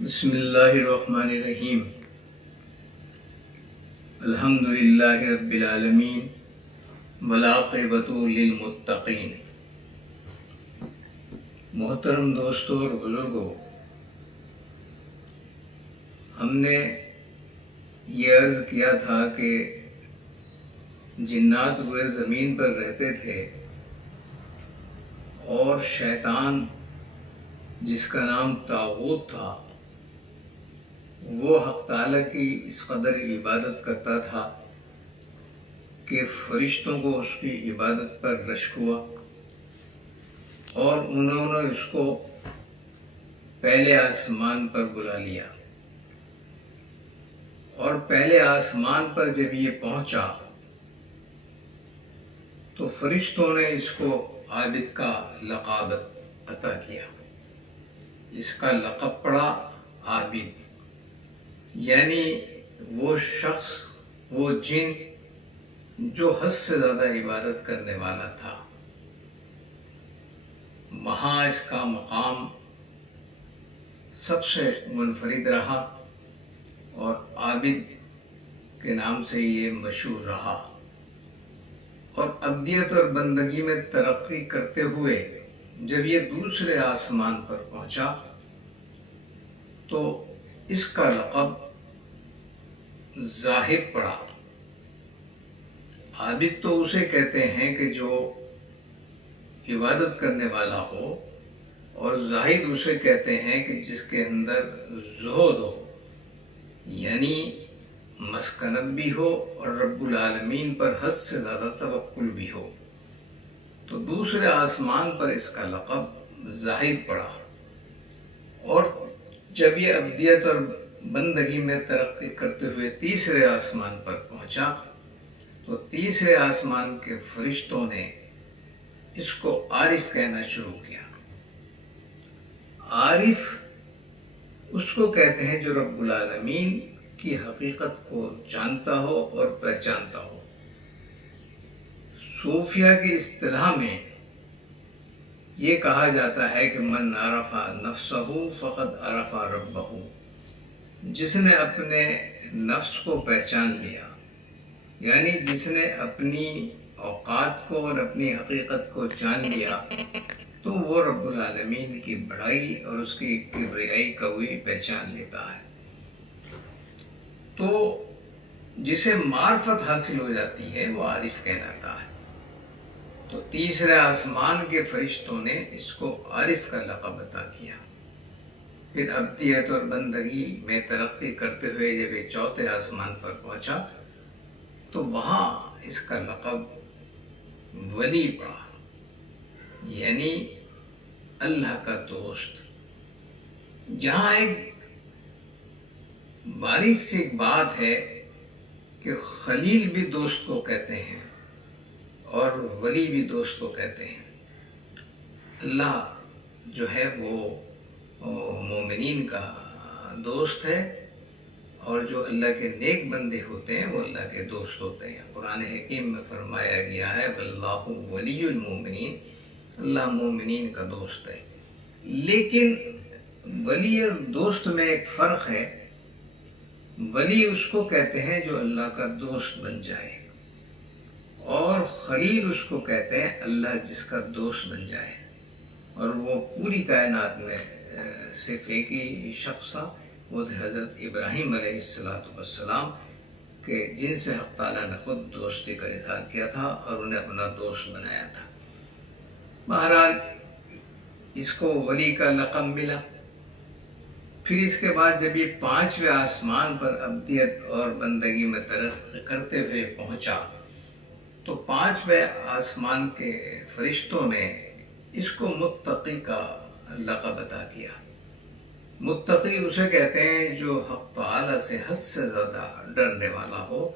بسم اللہ الرحمن الرحیم الحمد للہ رب العالمین والعاقبۃ للمتقین۔ محترم دوستوں اور بزرگوں، ہم نے یہ عرض کیا تھا کہ جنات روئے زمین پر رہتے تھے اور شیطان جس کا نام طاغوت تھا وہ حق تعالیٰ کی اس قدر عبادت کرتا تھا کہ فرشتوں کو اس کی عبادت پر رشک ہوا اور انہوں نے اس کو پہلے آسمان پر بلا لیا، اور پہلے آسمان پر جب یہ پہنچا تو فرشتوں نے اس کو عابد کا لقب عطا کیا۔ اس کا لقب پڑا عابد، یعنی وہ شخص، وہ جن جو حد سے زیادہ عبادت کرنے والا تھا۔ وہاں اس کا مقام سب سے منفرد رہا اور عابد کے نام سے یہ مشہور رہا، اور عبدیت اور بندگی میں ترقی کرتے ہوئے جب یہ دوسرے آسمان پر پہنچا تو اس کا لقب زاہد پڑا۔ عابد تو اسے کہتے ہیں کہ جو عبادت کرنے والا ہو، اور زاہد اسے کہتے ہیں کہ جس کے اندر زہد ہو، یعنی مسکنت بھی ہو اور رب العالمین پر حد سے زیادہ توکل بھی ہو۔ تو دوسرے آسمان پر اس کا لقب زاہد پڑا، اور جب یہ عبدیت اور بندگی میں ترقی کرتے ہوئے تیسرے آسمان پر پہنچا تو تیسرے آسمان کے فرشتوں نے اس کو عارف کہنا شروع کیا۔ عارف اس کو کہتے ہیں جو رب العالمین کی حقیقت کو جانتا ہو اور پہچانتا ہو۔ صوفیہ کی اصطلاح میں یہ کہا جاتا ہے کہ من عرف نفسہ فقد عرف ربہ، جس نے اپنے نفس کو پہچان لیا، یعنی جس نے اپنی اوقات کو اور اپنی حقیقت کو جان لیا تو وہ رب العالمین کی بڑائی اور اس کی کبریائی کو بھی پہچان لیتا ہے۔ تو جسے معرفت حاصل ہو جاتی ہے وہ عارف کہلاتا ہے۔ تو تیسرے آسمان کے فرشتوں نے اس کو عارف کا لقب عطا کیا۔ پھر عبدیت اور بندگی میں ترقی کرتے ہوئے جب یہ چوتھے آسمان پر پہنچا تو وہاں اس کا لقب ولی پڑا، یعنی اللہ کا دوست۔ جہاں ایک باریک سی ایک بات ہے کہ خلیل بھی دوست کو کہتے ہیں اور ولی بھی دوست کو کہتے ہیں۔ اللہ جو ہے وہ مومنین کا دوست ہے، اور جو اللہ کے نیک بندے ہوتے ہیں وہ اللہ کے دوست ہوتے ہیں۔ قرآن حکیم میں فرمایا گیا ہے واللہ ولی المومنین، اللہ مومنین کا دوست ہے۔ لیکن ولی اور دوست میں ایک فرق ہے۔ ولی اس کو کہتے ہیں جو اللہ کا دوست بن جائے، اور خلیل اس کو کہتے ہیں اللہ جس کا دوست بن جائے، اور وہ پوری کائنات میں صرف ایک ہی شخص تھا، وہ تھے حضرت ابراہیم علیہ السلام، کہ جن سے حق تعالیٰ نے خود دوستی کا اظہار کیا تھا اور انہیں اپنا دوست بنایا تھا۔ بہرحال اس کو ولی کا لقب ملا۔ پھر اس کے بعد جب یہ پانچویں آسمان پر عبدیت اور بندگی میں ترقی کرتے ہوئے پہنچا تو پانچویں آسمان کے فرشتوں نے اس کو متقی کا لقب عطا کیا۔ متقی اسے کہتے ہیں جو حق تعالیٰ سے حد سے زیادہ ڈرنے والا ہو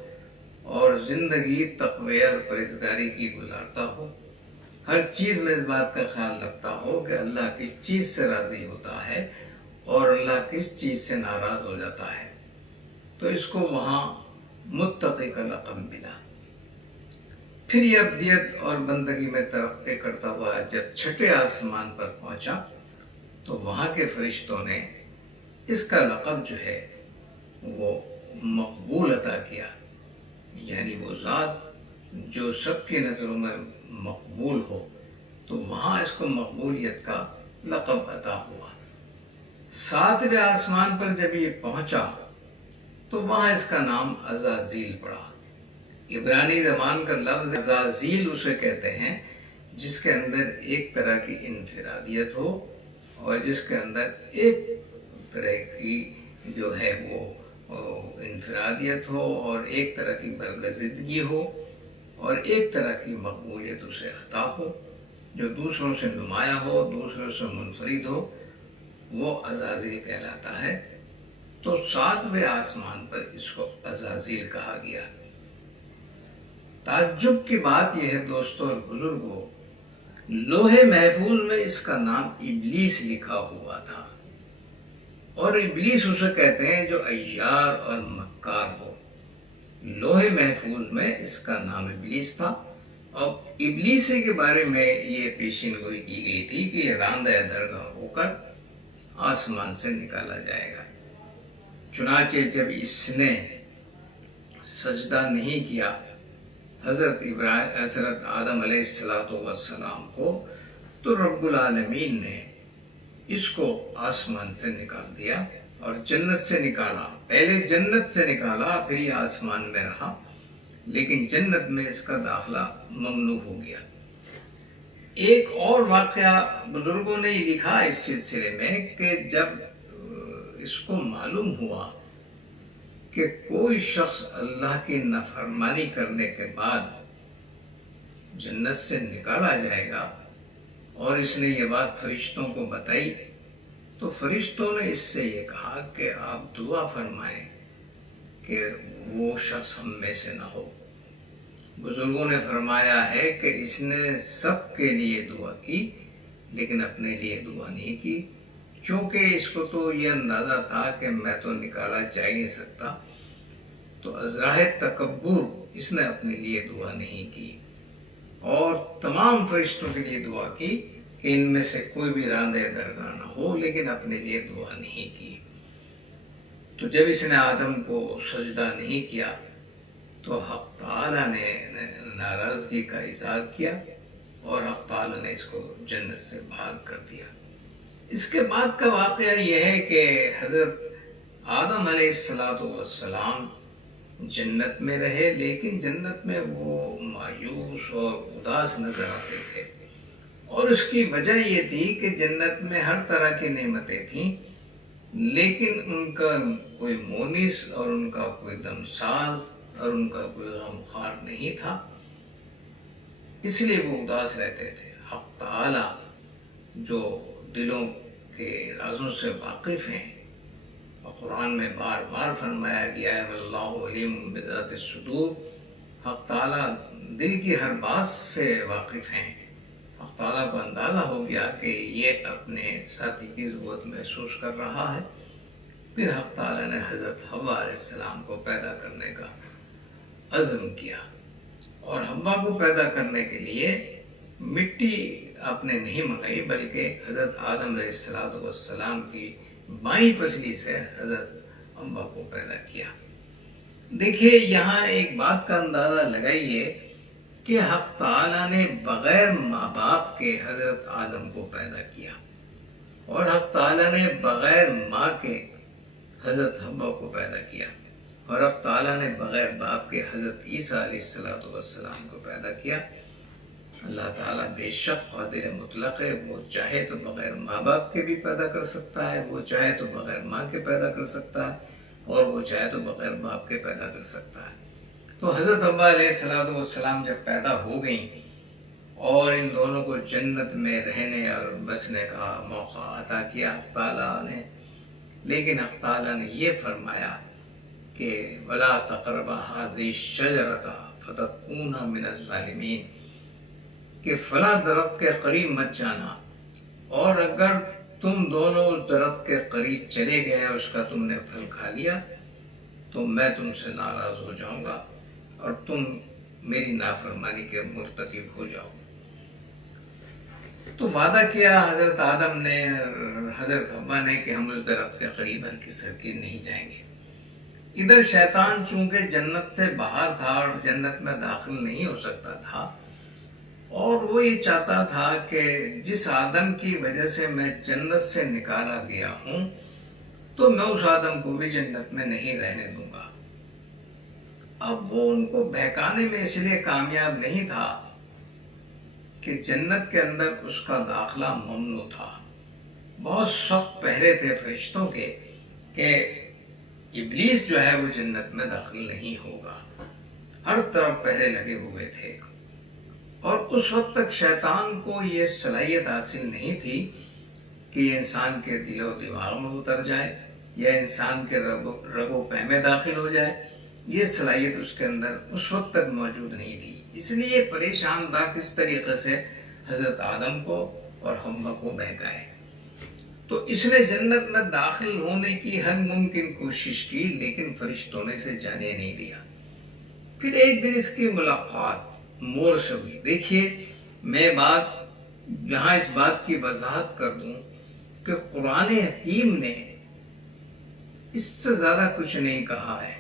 اور زندگی تقوی اور پرہیزگاری کی گزارتا ہو، ہر چیز میں اس بات کا خیال رکھتا ہو کہ اللہ کس چیز سے راضی ہوتا ہے اور اللہ کس چیز سے ناراض ہو جاتا ہے، تو اس کو وہاں متقی کا لقب ملا۔ پھر یہ عبدیت اور بندگی میں ترقی کرتا ہوا جب چھٹے آسمان پر پہنچا تو وہاں کے فرشتوں نے اس کا لقب جو ہے وہ مقبول عطا کیا، یعنی وہ ذات جو سب کی نظروں میں مقبول ہو، تو وہاں اس کو مقبولیت کا لقب عطا ہوا۔ 7ویں آسمان پر جب یہ پہنچا تو وہاں اس کا نام عزازیل پڑا۔ عبرانی زبان کا لفظ عزازیل اسے کہتے ہیں جس کے اندر ایک طرح کی انفرادیت ہو، اور جس کے اندر ایک طرح کی جو ہے وہ انفرادیت ہو، اور ایک طرح کی برگزیدگی ہو، اور ایک طرح کی مقبولیت اسے عطا ہو، جو دوسروں سے نمایاں ہو، دوسروں سے منفرد ہو، وہ عزازیل کہلاتا ہے۔ تو 7ویں آسمان پر اس کو عزازیل کہا گیا۔ تعجب کی بات یہ ہے دوستو اور بزرگوں، لوح محفوظ میں اس کا نام ابلیس لکھا ہوا تھا، اور ابلیس اسے کہتے ہیں جو عیار اور مکار ہو۔ لوح محفوظ میں اس کا نام ابلیس تھا، اور ابلیس کے بارے میں یہ پیشین گوئی کی گئی تھی کہ یہ راندہ درگاہ ہو کر آسمان سے نکالا جائے گا۔ چنانچہ جب اس نے سجدہ نہیں کیا حضرت آدم علیہ السلام کو، تو رب العالمین نے اس کو آسمان سے نکال دیا اور جنت سے نکالا۔ پہلے جنت سے نکالا، پھر یہ آسمان میں رہا، لیکن جنت میں اس کا داخلہ ممنوع ہو گیا۔ ایک اور واقعہ بزرگوں نے یہ لکھا اس سلسلے میں کہ جب اس کو معلوم ہوا کہ کوئی شخص اللہ کی نافرمانی کرنے کے بعد جنت سے نکالا جائے گا، اور اس نے یہ بات فرشتوں کو بتائی، تو فرشتوں نے اس سے یہ کہا کہ آپ دعا فرمائیں کہ وہ شخص ہم میں سے نہ ہو۔ بزرگوں نے فرمایا ہے کہ اس نے سب کے لیے دعا کی، لیکن اپنے لیے دعا نہیں کی، چونکہ اس کو تو یہ اندازہ تھا کہ میں تو نکالا جا ہی نہیں سکتا، تو ازراہ تکبر اس نے اپنے لیے دعا نہیں کی، اور تمام فرشتوں کے لیے دعا کی کہ ان میں سے کوئی بھی راندہ درگاہ نہ ہو، لیکن اپنے لیے دعا نہیں کی۔ تو جب اس نے آدم کو سجدہ نہیں کیا تو حق تعالیٰ نے ناراضگی کا اظہار کیا، اور حق تعالیٰ نے اس کو جنت سے باہر کر دیا۔ اس کے بعد کا واقعہ یہ ہے کہ حضرت آدم علیہ السلام جنت میں رہے، لیکن جنت میں وہ مایوس اور اداس نظر آتے تھے، اور اس کی وجہ یہ تھی کہ جنت میں ہر طرح کی نعمتیں تھیں، لیکن ان کا کوئی مونس اور ان کا کوئی دمساز اور ان کا کوئی غمخوار نہیں تھا، اس لیے وہ اداس رہتے تھے۔ حق تعالیٰ جو دلوں کے رازوں سے واقف ہیں، اور قرآن میں بار بار فرمایا گیا ہے واللہ علیم بذات الصدور، حق تعالیٰ دل کی ہر بات سے واقف ہیں۔ حق تعالیٰ کو اندازہ ہو گیا کہ یہ اپنے ساتھی کی ضرورت محسوس کر رہا ہے، پھر حق تعالیٰ نے حضرت حوا علیہ السلام کو پیدا کرنے کا عزم کیا، اور حوا کو پیدا کرنے کے لیے مٹی آپ نے نہیں منگائی، بلکہ حضرت آدم علیہ السلام کی بائیں پسلی سے حضرت حوا کو پیدا کیا۔ دیکھیے یہاں ایک بات کا اندازہ لگائیے کہ حق تعالیٰ نے بغیر ماں باپ کے حضرت آدم کو پیدا کیا، اور حق تعالیٰ نے بغیر ماں کے حضرت حوا کو پیدا کیا، اور حق تعالیٰ نے بغیر باپ کے حضرت عیسیٰ علیہ السلام کو پیدا کیا۔ اللہ تعالیٰ بے شک قادر مطلق ہے، وہ چاہے تو بغیر ماں باپ کے بھی پیدا کر سکتا ہے، وہ چاہے تو بغیر ماں کے پیدا کر سکتا ہے، اور وہ چاہے تو بغیر باپ کے پیدا کر سکتا ہے۔ تو حضرت حوا علیہ السلام جب پیدا ہو گئیں اور ان دونوں کو جنت میں رہنے اور بسنے کا موقع عطا کیا حق تعالیٰ نے، لیکن حق تعالیٰ نے یہ فرمایا کہ وَلَا تَقْرَبَا هَٰذِهِ الشَّجَرَةَ فَتَكُونَا مِنَ الظَّالِمِينَ، کہ فلاں درخت کے قریب مت جانا، اور اگر تم دونوں اس درخت کے قریب چلے گئے اور اس کا تم نے پھل کھا لیا تو میں تم سے ناراض ہو جاؤں گا اور تم میری نافرمانی کے مرتکب ہو جاؤ۔ تو وعدہ کیا حضرت آدم نے حضرت حوا نے کہ ہم اس درخت کے قریب ہلکی سرکی نہیں جائیں گے۔ ادھر شیطان چونکہ جنت سے باہر تھا اور جنت میں داخل نہیں ہو سکتا تھا، اور وہ یہ چاہتا تھا کہ جس آدم کی وجہ سے میں جنت سے نکالا گیا ہوں تو میں اس آدم کو بھی جنت میں نہیں رہنے دوں گا۔ اب وہ ان کو بہکانے میں اس لیے کامیاب نہیں تھا کہ جنت کے اندر اس کا داخلہ ممنوع تھا۔ بہت سخت پہرے تھے فرشتوں کے کہ ابلیس جو ہے وہ جنت میں داخل نہیں ہوگا، ہر طرف پہرے لگے ہوئے تھے۔ اور اس وقت تک شیطان کو یہ صلاحیت حاصل نہیں تھی کہ یہ انسان کے دل و دماغ میں اتر جائے یا انسان کے رگ و پہ میں داخل ہو جائے۔ یہ صلاحیت اس کے اندر اس وقت تک موجود نہیں تھی، اس لیے پریشان تھا کس طریقے سے حضرت آدم کو اور حوا کو بہکائے۔ تو اس نے جنت میں داخل ہونے کی ہر ممکن کوشش کی، لیکن فرشتوں نے اسے جانے نہیں دیا۔ پھر ایک دن اس کی ملاقات مور سے ہوئی۔ دیکھیے، میں یہاں اس بات کی وضاحت کر دوں کہ قرآن حکیم نے اس سے زیادہ کچھ نہیں کہا ہے۔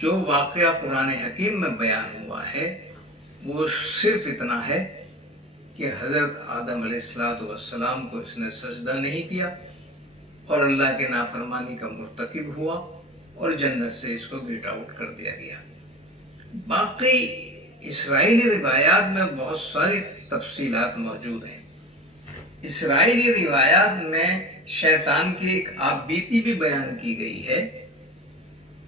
جو واقعہ قرآن حکیم میں بیان ہوا ہے وہ صرف اتنا ہے کہ حضرت آدم علیہ السلام کو اس نے سجدہ نہیں کیا اور اللہ کے نافرمانی کا مرتکب ہوا اور جنت سے اس کو گیٹ آؤٹ کر دیا گیا۔ باقی اسرائیلی روایات میں بہت ساری تفصیلات موجود ہیں۔ اسرائیلی روایات میں شیطان کی ایک آپ بیتی بھی بیان کی گئی ہے،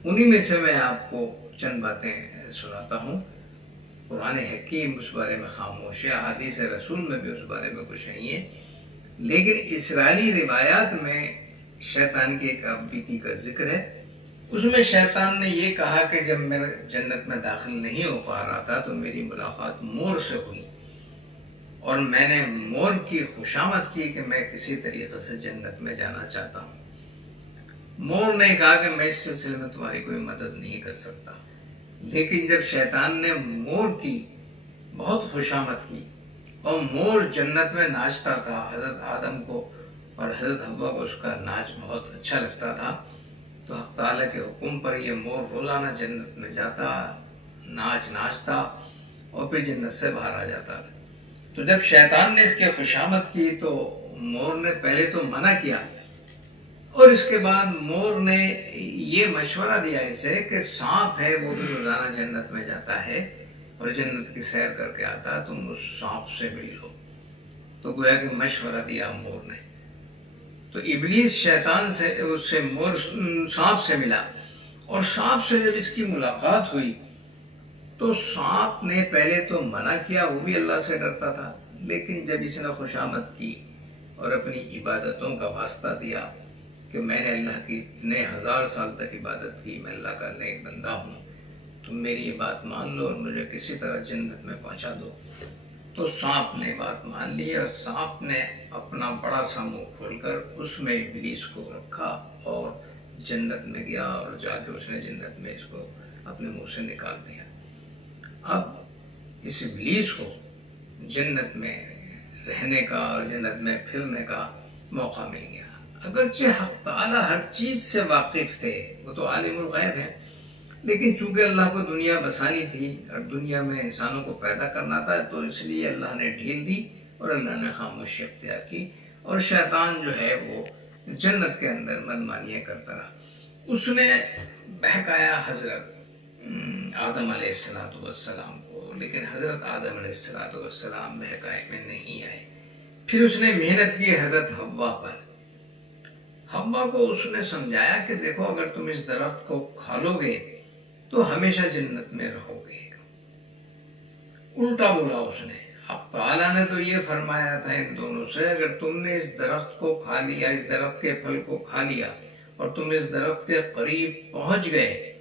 انہی میں سے میں آپ کو چند باتیں سناتا ہوں۔ قرآن حکیم اس بارے میں خاموش ہے، احادیث رسول میں بھی اس بارے میں کچھ نہیں ہے، لیکن اسرائیلی روایات میں شیطان کی ایک بیتی کا ذکر ہے۔ اس میں شیطان نے یہ کہا کہ جب میں جنت میں داخل نہیں ہو پا رہا تھا تو میری ملاقات مور سے ہوئی اور میں نے مور کی خوشامد کی کہ میں کسی طریقے سے جنت میں جانا چاہتا ہوں۔ مور نے کہا کہ میں اس سلسلے میں تمہاری کوئی مدد نہیں کر سکتا، لیکن جب شیطان نے مور کی بہت خوشامد کی اور مور جنت میں ناچتا تھا، حضرت آدم کو اور حضرت حوا کو اس کا ناچ بہت اچھا لگتا تھا، تو حق تعالیٰ کے حکم پر یہ مور روزانہ جنت میں جاتا، ناچتا اور پھر جنت سے باہر آ جاتا تھا۔ تو جب شیطان نے اس کی خوشامد کی تو مور نے پہلے تو منع کیا، اور اس کے بعد مور نے یہ مشورہ دیا اسے کہ سانپ ہے وہ بھی روزانہ جنت میں جاتا ہے اور جنت کی سیر کر کے آتا، تم اس سانپ سے مل لو۔ تو گویا کہ مشورہ دیا مور نے۔ تو ابلیس شیطان سے سانپ سے ملا، اور سانپ سے جب اس کی ملاقات ہوئی تو سانپ نے پہلے تو منع کیا، وہ بھی اللہ سے ڈرتا تھا، لیکن جب اس نے خوشامد کی اور اپنی عبادتوں کا واسطہ دیا کہ میں نے اللہ کی اتنے 1000 سال تک عبادت کی، میں اللہ کا نیک بندہ ہوں، تم میری یہ بات مان لو اور مجھے کسی طرح جنت میں پہنچا دو، تو سانپ نے بات مان لی اور سانپ نے اپنا بڑا سا منہ کھول کر اس میں ابلیس کو رکھا اور جنت میں گیا، اور جا کے اس نے جنت میں اس کو اپنے منہ سے نکال دیا۔ اب اس ابلیس کو جنت میں رہنے کا اور جنت میں پھرنے کا موقع مل گیا۔ اگرچہ حق تعالیٰ ہر چیز سے واقف تھے، وہ تو عالم الغیب ہے، لیکن چونکہ اللہ کو دنیا بسانی تھی اور دنیا میں انسانوں کو پیدا کرنا تھا، تو اس لیے اللہ نے ڈھیل دی اور اللہ نے خاموشی اختیار کی، اور شیطان جو ہے وہ جنت کے اندر منمانیاں کرتا رہا۔ اس نے بہکایا حضرت آدم علیہ السلام کو، لیکن حضرت آدم علیہ السلام بہکائے میں نہیں آئے۔ پھر اس نے محنت کی حضرت حوا پر۔ حوا کو اس نے سمجھایا کہ دیکھو، اگر تم اس درخت کو کھا لو گے تو ہمیشہ جنت میں رہو گے۔ الٹا بولا اس نے۔ اب تعالیٰ نے تو یہ فرمایا تھا ان دونوں سے، اگر تم نے اس درخت کو کھا لیا، اس درخت کے پھل کو کھا لیا اور تم اس درخت کے قریب پہنچ گئے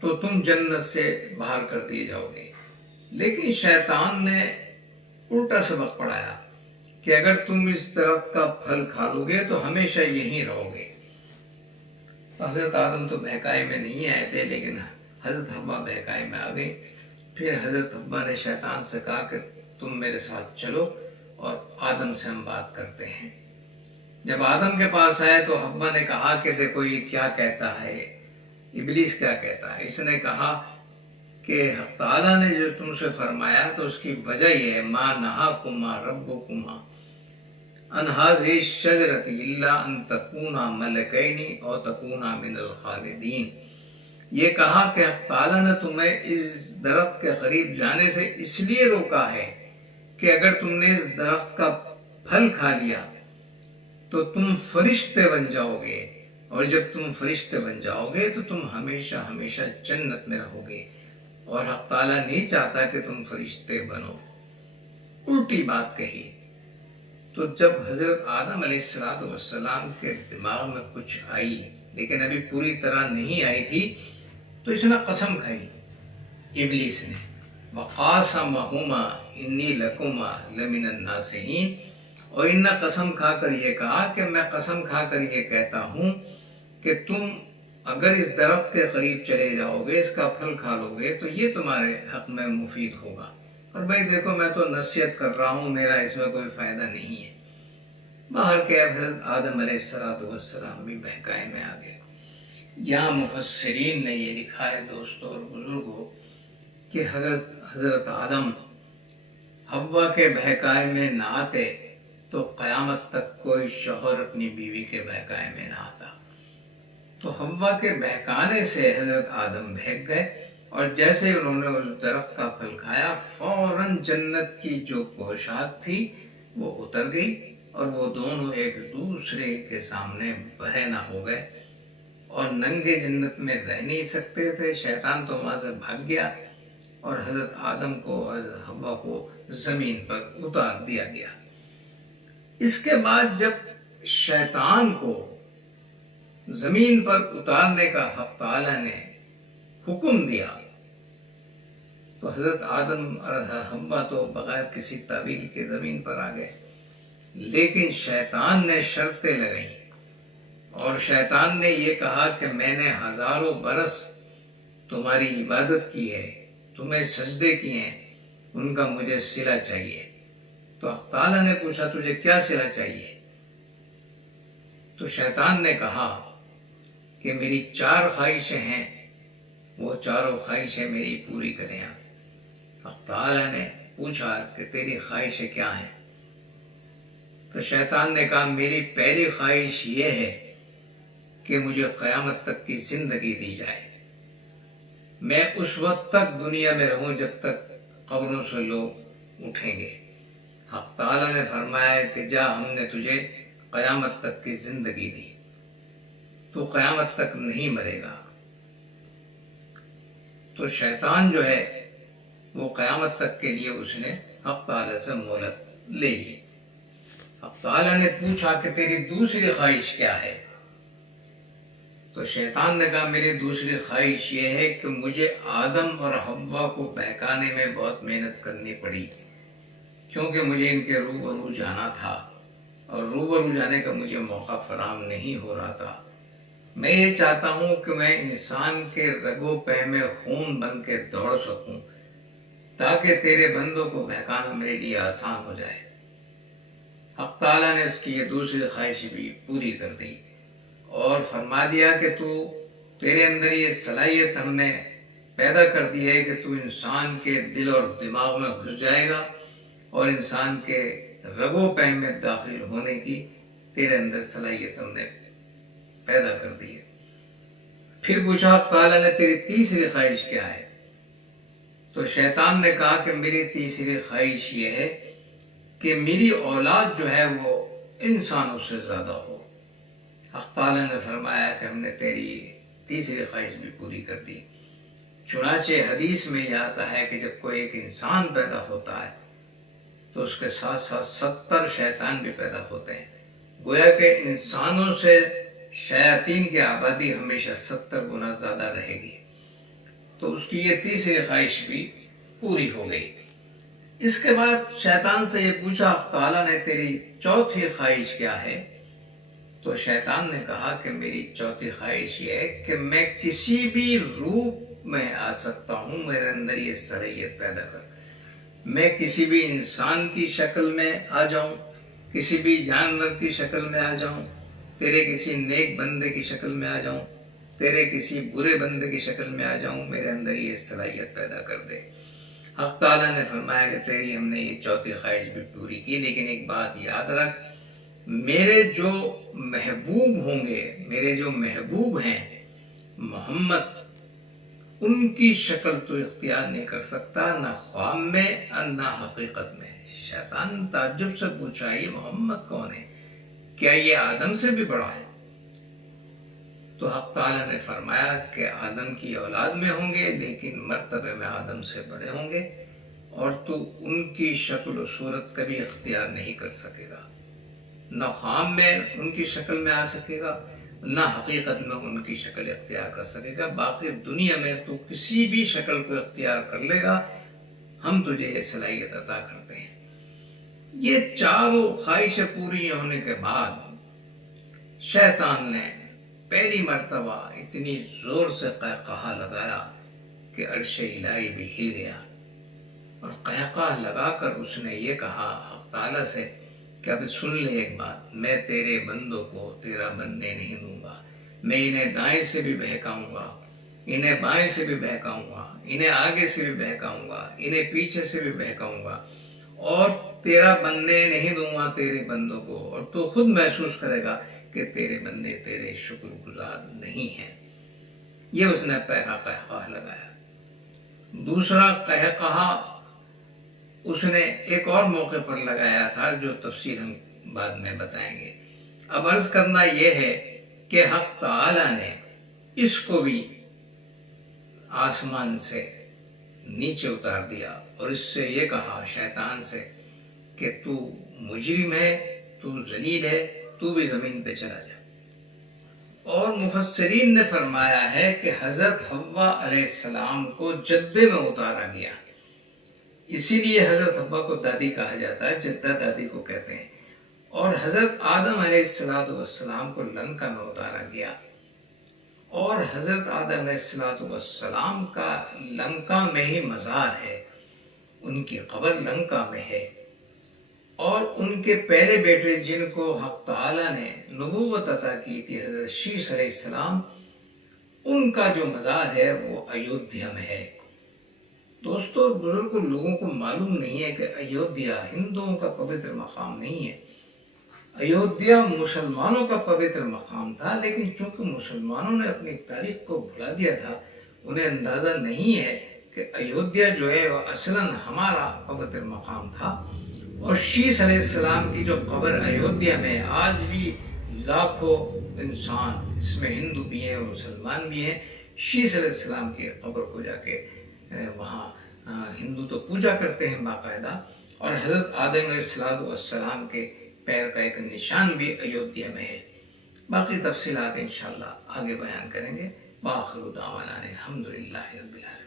تو تم جنت سے باہر کر دیے جاؤ گے۔ لیکن شیطان نے الٹا سبق پڑھایا کہ اگر تم اس درخت کا پھل کھا لو گے تو ہمیشہ یہیں رہو گے۔ حضرت آدم تو بہکائی میں نہیں آئے تھے، لیکن حضرت حوا بہکائی میں آ گئی۔ پھر حضرت حوا نے شیطان سے کہا کہ تم میرے ساتھ چلو اور آدم سے ہم بات کرتے ہیں۔ جب آدم کے پاس آئے تو حوا نے کہا کہ دیکھو یہ کیا کہتا ہے، ابلیس کیا کہتا ہے۔ اس نے کہا کہ حق تعالیٰ نے جو تم سے فرمایا تو اس کی وجہ یہ ہے، ما نہاکما ربکما عن هذه الشجرة إلا أن تكونا ملکین او تکونا من الخالدین۔ یہ کہا کہ حق تعالیٰ نے تمہیں اس درخت کے قریب جانے سے اس لیے روکا ہے کہ اگر تم نے اس درخت کا پھل کھا لیا تو تم فرشتے بن جاؤ گے، اور جب تم فرشتے بن جاؤ گے تو تم ہمیشہ ہمیشہ جنت میں رہو گے، اور حق تعالیٰ نہیں چاہتا کہ تم فرشتے بنو۔ الٹی بات کہی۔ تو جب حضرت آدم علیہ السلام کے دماغ میں کچھ آئی، لیکن ابھی پوری طرح نہیں آئی تھی، تو اس نے قسم کھائی ابلیس نے، وَقَاسَمَهُمَا إِنِّي لَكُمَا لَمِنَ النَّاصِحِينَ، اور انہوں نے قسم کھا کر یہ کہا کہ میں قسم کھا کر یہ کہتا ہوں کہ تم اگر اس درخت کے قریب چلے جاؤ گے، اس کا پھل کھا لو گے تو یہ تمہارے حق میں مفید ہوگا۔ اور بھائی دیکھو میں تو نصیحت کر رہا ہوں، میرا اس میں کوئی فائدہ نہیں ہے۔ باہر کے حضرت آدم علیہ السلام بھی بہکائے میں آ گئے۔ یہاں مفسرین نے یہ لکھا ہے دوستوں اور بزرگوں کہ حضرت آدم حوا کے بہکائے میں نہ آتے تو قیامت تک کوئی شوہر اپنی بیوی کے بہکائے میں نہ آتا۔ تو حوا کے بہکانے سے حضرت آدم بہک گئے، اور جیسے انہوں نے اس درخت کا پھل کھایا فوراً جنت کی جو پوشاک تھی وہ اتر گئی، اور وہ دونوں ایک دوسرے کے سامنے برہنہ ہو گئے، اور ننگے جنت میں رہ نہیں سکتے تھے۔ شیطان تو وہاں سے بھاگ گیا، اور حضرت آدم کو اور حوا کو زمین پر اتار دیا گیا۔ اس کے بعد جب شیطان کو زمین پر اتارنے کا حق تعالیٰ نے حکم دیا تو حضرت آدم اور حوا تو بغیر کسی تعویل کے زمین پر آ گئے، لیکن شیطان نے شرطیں لگائیں، اور شیطان نے یہ کہا کہ میں نے ہزاروں برس تمہاری عبادت کی ہے، تمہیں سجدے کیے ہیں، ان کا مجھے صلہ چاہیے۔ تو حق تعالیٰ نے پوچھا تجھے کیا صلہ چاہیے؟ تو شیطان نے کہا کہ میری 4 خواہشیں ہیں، وہ چاروں خواہشیں میری پوری کریں آپ۔ حق تعالیٰ نے پوچھا کہ تیری خواہشیں کیا ہیں؟ تو شیطان نے کہا میری پہلی خواہش یہ ہے کہ مجھے قیامت تک کی زندگی دی جائے، میں اس وقت تک دنیا میں رہوں جب تک قبروں سے لوگ اٹھیں گے۔ حق تعالیٰ نے فرمایا کہ جا، ہم نے تجھے قیامت تک کی زندگی دی، تو قیامت تک نہیں مرے گا۔ تو شیطان جو ہے وہ قیامت تک کے لیے اس نے حق تعالیٰ سے مہلت لے لی۔ حق تعالیٰ نے پوچھا کہ تیری دوسری خواہش کیا ہے؟ تو شیطان نے کہا میری دوسری خواہش یہ ہے کہ مجھے آدم اور حوا کو بہکانے میں بہت محنت کرنی پڑی، کیونکہ مجھے ان کے روبرو جانا تھا، اور روبرو جانے کا مجھے موقع فراہم نہیں ہو رہا تھا۔ میں یہ چاہتا ہوں کہ میں انسان کے رگو پہ میں خون بن کے دوڑ سکوں، تاکہ تیرے بندوں کو بہکانا میرے لیے آسان ہو جائے۔ حق تعالیٰ نے اس کی یہ دوسری خواہش بھی پوری کر دی، اور فرما دیا کہ تیرے اندر یہ صلاحیت ہم نے پیدا کر دی ہے کہ تو انسان کے دل اور دماغ میں گھس جائے گا، اور انسان کے رگو پہ میں داخل ہونے کی تیرے اندر صلاحیت ہم نے پیدا کر دی ہے۔ پھر پوچھا حق تعالیٰ نے تیری تیسری خواہش کیا ہے؟ تو شیطان نے کہا کہ میری تیسری خواہش یہ ہے کہ میری اولاد جو ہے وہ انسانوں سے زیادہ ہو۔ حق تعالیٰ نے فرمایا کہ ہم نے تیری تیسری خواہش بھی پوری کر دی۔ چنانچہ حدیث میں یہ آتا ہے کہ جب کوئی ایک انسان پیدا ہوتا ہے تو اس کے ساتھ ساتھ 70 شیطان بھی پیدا ہوتے ہیں، گویا کہ انسانوں سے شیاطین کی آبادی ہمیشہ 70 گنا زیادہ رہے گی۔ تو اس کی یہ تیسری خواہش بھی پوری ہو گئی۔ اس کے بعد شیطان سے یہ پوچھا حق تعالیٰ نے تیری چوتھی خواہش کیا ہے؟ تو شیطان نے کہا کہ میری چوتھی خواہش یہ ہے کہ میں کسی بھی روپ میں آ سکتا ہوں، میرے اندر یہ صلاحیت پیدا کر، میں کسی بھی انسان کی شکل میں آ جاؤں، کسی بھی جانور کی شکل میں آ جاؤں، تیرے کسی نیک بندے کی شکل میں آ جاؤں، تیرے کسی برے بندے کی شکل میں آ جاؤں، میرے اندر یہ صلاحیت پیدا کر دے۔ حق تعالیٰ نے فرمایا کہ تیری ہم نے یہ چوتھی خواہش بھی پوری کی، لیکن ایک بات یاد رکھ، میرے جو محبوب ہوں گے، میرے جو محبوب ہیں محمد، ان کی شکل تو اختیار نہیں کر سکتا، نہ خواب میں اور نہ حقیقت میں۔ شیطان تعجب سے پوچھا یہ محمد کون ہے؟ کیا یہ آدم سے بھی بڑا ہے؟ تو حق تعالیٰ نے فرمایا کہ آدم کی اولاد میں ہوں گے، لیکن مرتبے میں آدم سے بڑے ہوں گے، اور تو ان کی شکل و صورت کبھی اختیار نہیں کر سکے گا، نہ خواب میں ان کی شکل میں آ سکے گا، نہ حقیقت میں ان کی شکل اختیار کر سکے گا۔ باقی دنیا میں تو کسی بھی شکل کو اختیار کر لے گا، ہم تجھے یہ صلاحیت عطا کرتے ہیں۔ یہ چاروں خواہشیں پوری ہونے کے بعد شیطان نے پہلی مرتبہ اتنی زور سے قہقہا لگایا کہ عرش الہی بھی ہل گیا، اور قہقہا لگا کر اس نے یہ کہا حق تعالیٰ سے کہ اب سن لے ایک بات، میں تیرے بندوں کو تیرا بننے نہیں دوں گا، میں انہیں دائیں سے بھی بہکاؤں گا، انہیں بائیں سے بھی بہکاؤں گا، انہیں آگے سے بھی بہکاؤں گا، انہیں پیچھے سے بھی بہکاؤں گا، اور تیرا بننے نہیں دوں گا تیرے بندوں کو، اور تو خود محسوس کرے گا کہ تیرے بندے تیرے شکر گزار نہیں ہیں۔ یہ اس نے پہلا قہقہا لگایا۔ دوسرا قہقہا اس نے ایک اور موقع پر لگایا تھا، جو تفصیل ہم بعد میں بتائیں گے۔ اب عرض کرنا یہ ہے کہ حق تعالیٰ نے اس کو بھی آسمان سے نیچے اتار دیا، اور اس سے یہ کہا شیطان سے کہ تو مجرم ہے، تو ذلیل ہے، تو بھی زمین پہ چلا جا۔ اور مفسرین نے فرمایا ہے کہ حضرت حوا علیہ السلام کو جدے میں اتارا گیا، اسی لیے حضرت حوا کو دادی کہا جاتا ہے، جدہ دادی کو کہتے ہیں، اور حضرت آدم علیہ السلام کو لنکا میں اتارا گیا، اور حضرت آدم علیہ السلام کا لنکا میں ہی مزار ہے، ان کی قبر لنکا میں ہے، اور ان کے پہلے بیٹے جن کو حق تعالیٰ نے نبوت عطا کی تھی حضرت شیش علیہ السلام، ان کا جو مزار ہے وہ ایودھیا میں ہے۔ دوستو بزرگوں، لوگوں کو معلوم نہیں ہے کہ ایودھیا ہندوؤں کا پوتر مقام نہیں ہے، ایودھیا مسلمانوں کا پوتر مقام تھا، لیکن چونکہ مسلمانوں نے اپنی تاریخ کو بھلا دیا تھا، انہیں اندازہ نہیں ہے کہ ایودھیا جو ہے وہ اصلاً ہمارا پوتر مقام تھا۔ اور شیش علیہ السلام کی جو قبر ایودھیا میں، آج بھی لاکھوں انسان، اس میں ہندو بھی ہیں اور مسلمان بھی ہیں، شیش علیہ السلام کی قبر کو جا کے وہاں ہندو تو پوجا کرتے ہیں باقاعدہ، اور حضرت آدم علیہ السلام کے پیر کا ایک نشان بھی ایودھیا میں ہے۔ باقی تفصیلات انشاءاللہ آگے بیان کریں گے۔ وآخر دعوانا الحمدللہ رب العالمین۔